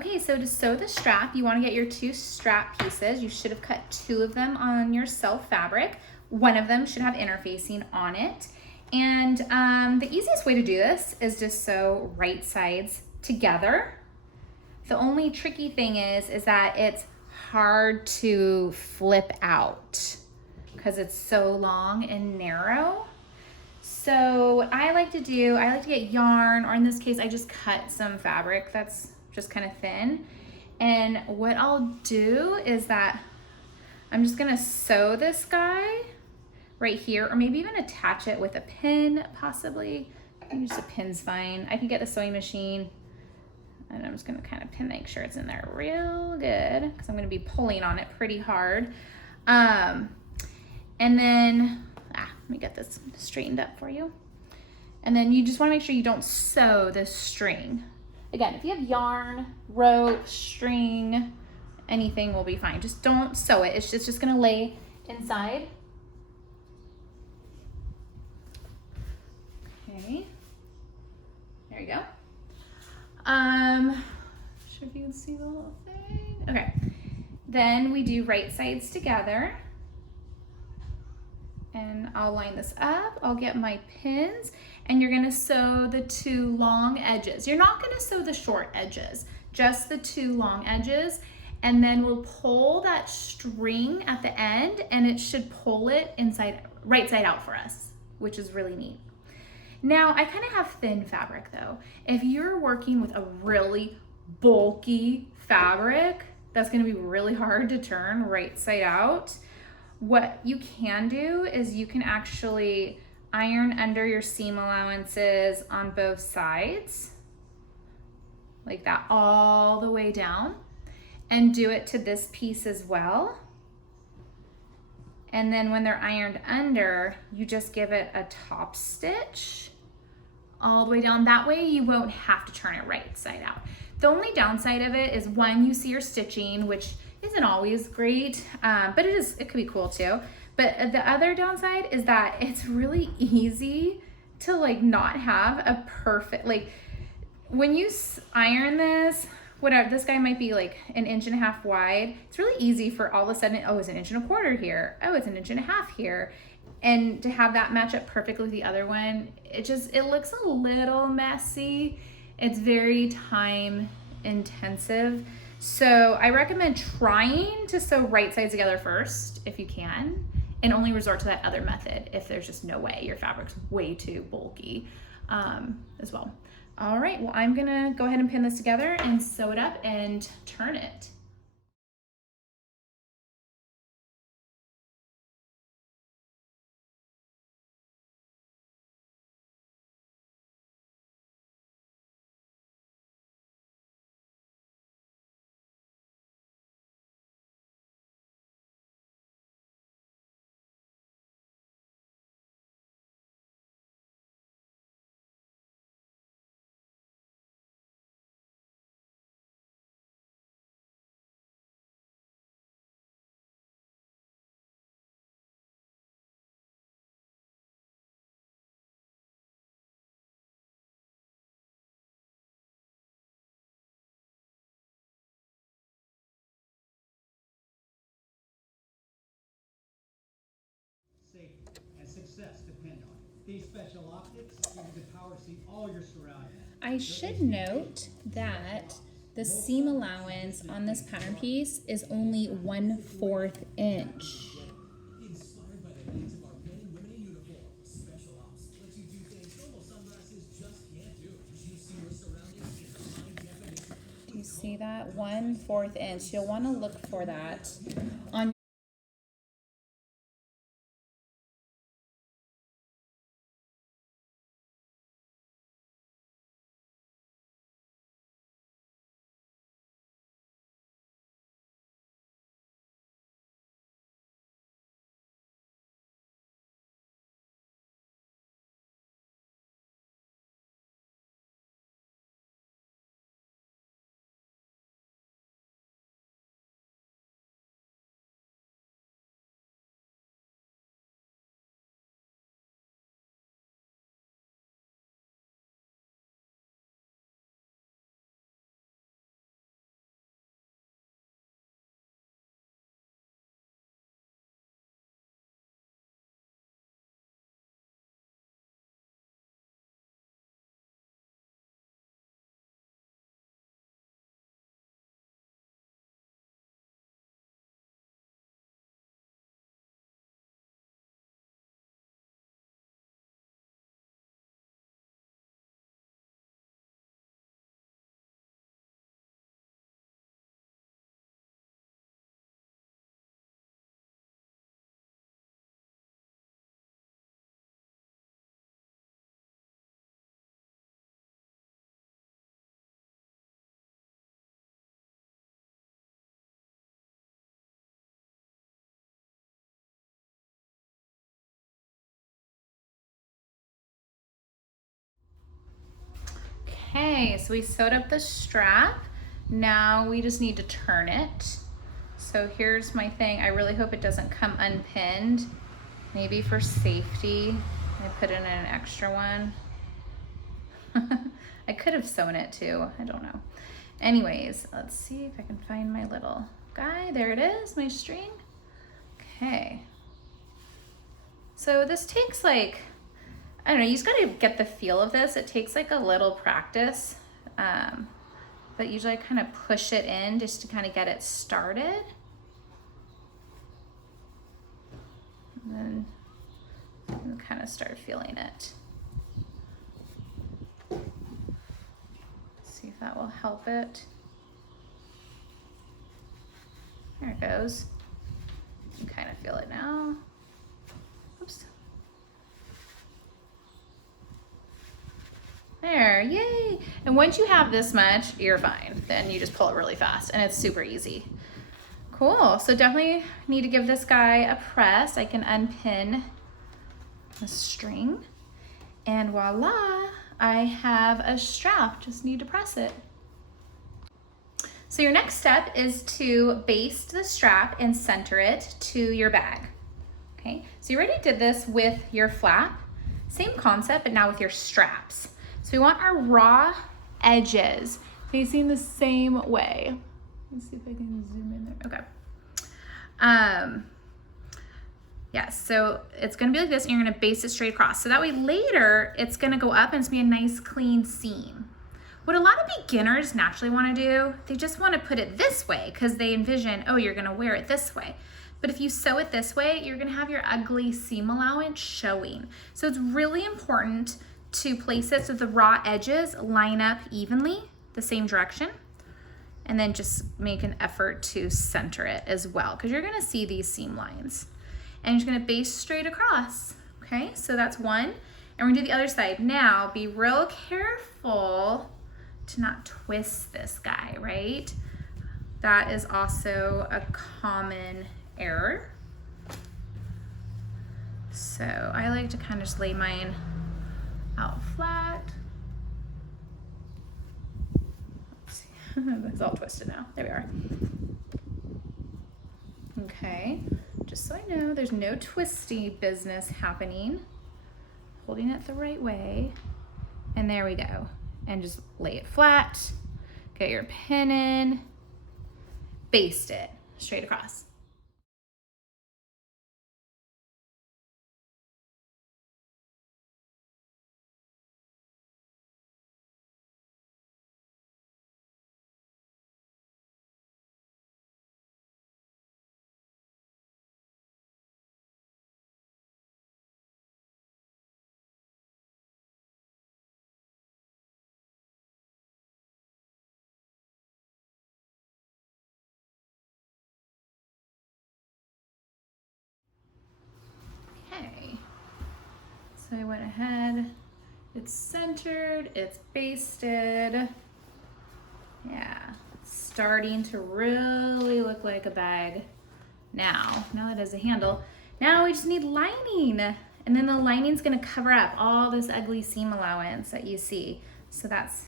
Okay, so to sew the strap, you want to get your 2 strap pieces. You should have cut 2 of them on your self fabric. One of them should have interfacing on it. And the easiest way to do this is to sew right sides together. The only tricky thing is that it's hard to flip out because it's so long and narrow. So what I like to do, I like to get yarn, or in this case, I just cut some fabric that's just kind of thin. And what I'll do is that I'm just gonna sew this guy right here, or maybe even attach it with a pin, possibly. Maybe just a pin's fine. I can get the sewing machine, and I'm just gonna kind of make sure it's in there real good, because I'm gonna be pulling on it pretty hard. And then, let me get this straightened up for you. And then you just wanna make sure you don't sew this string. Again, if you have yarn, rope, string, anything will be fine. Just don't sew it. It's just gonna lay inside. Okay, there you go. Sure if you can see the little thing. Okay, then we do right sides together. And I'll line this up. I'll get my pins, and you're gonna sew the 2 long edges. You're not gonna sew the short edges, just the 2 long edges. And then we'll pull that string at the end, and it should pull it right side out for us, which is really neat. Now, I kind of have thin fabric though. If you're working with a really bulky fabric, that's gonna be really hard to turn right side out. What you can do is you can actually iron under your seam allowances on both sides, like that, all the way down, and do it to this piece as well. And then when they're ironed under, you just give it a top stitch all the way down. That way you won't have to turn it right side out. The only downside of it is when you see your stitching, which isn't always great, but it could be cool too. But the other downside is that it's really easy to not have a perfect, when you iron this, whatever, this guy might be like 1.5 inches wide. It's really easy for all of a sudden, oh, it's 1.25 inches here. Oh, it's 1.5 inches here. And to have that match up perfectly with the other one, it looks a little messy. It's very time intensive. So I recommend trying to sew right sides together first, if you can, and only resort to that other method if there's just no way, your fabric's way too bulky as well. All right, well, I'm gonna go ahead and pin this together and sew it up and turn it. Safety and success depend on it. These special optics give you the power to see all your surroundings. I should note that the seam allowance on this pattern piece is only 1/4 inch. Inspired by the needs of our men and women in uniform, Special Ops lets you do things normal sunglasses just can't do. You see your surroundings in high definition. Do you see that? 1/4 inch. You'll want to look for that on Okay, so we sewed up the strap. Now we just need to turn it. So here's my thing. I really hope it doesn't come unpinned. Maybe for safety, I put in an extra one. I could have sewn it too, I don't know. Anyways, let's see if I can find my little guy. There it is, my string. Okay. So this takes like, I don't know, you just gotta get the feel of this. It takes like a little practice, but usually I kind of push it in just to kind of get it started. And then kind of start feeling it. See if that will help it. There it goes. You can kind of feel it now. Oops. There, yay. And once you have this much, you're fine. Then you just pull it really fast and it's super easy. Cool, so definitely need to give this guy a press. I can unpin the string and voila, I have a strap. Just need to press it. So your next step is to baste the strap and center it to your bag. Okay, so you already did this with your flap. Same concept, but now with your straps. So we want our raw edges facing the same way. Let's see if I can zoom in there. Okay. Yeah, so it's gonna be like this and you're gonna baste it straight across. So that way later, it's gonna go up and it's gonna be a nice clean seam. What a lot of beginners naturally wanna do, they just wanna put it this way because they envision, oh, you're gonna wear it this way. But if you sew it this way, you're gonna have your ugly seam allowance showing. So it's really important to place it so the raw edges line up evenly, the same direction, and then just make an effort to center it as well, because you're gonna see these seam lines. And you're just gonna baste straight across, okay? So that's one, and we're gonna do the other side. Now, be real careful to not twist this guy, right? That is also a common error. So I like to kind of just lay mine out flat. Let's see. It's all twisted now. There we are. Okay, just so I know there's no twisty business happening. Holding it the right way. And there we go. And just lay it flat. Get your pin in. Baste it straight across. Okay, so I went ahead, it's centered, it's basted. Yeah, it's starting to really look like a bag now that it has a handle. Now we just need lining, and then the lining's gonna cover up all this ugly seam allowance that you see. So that's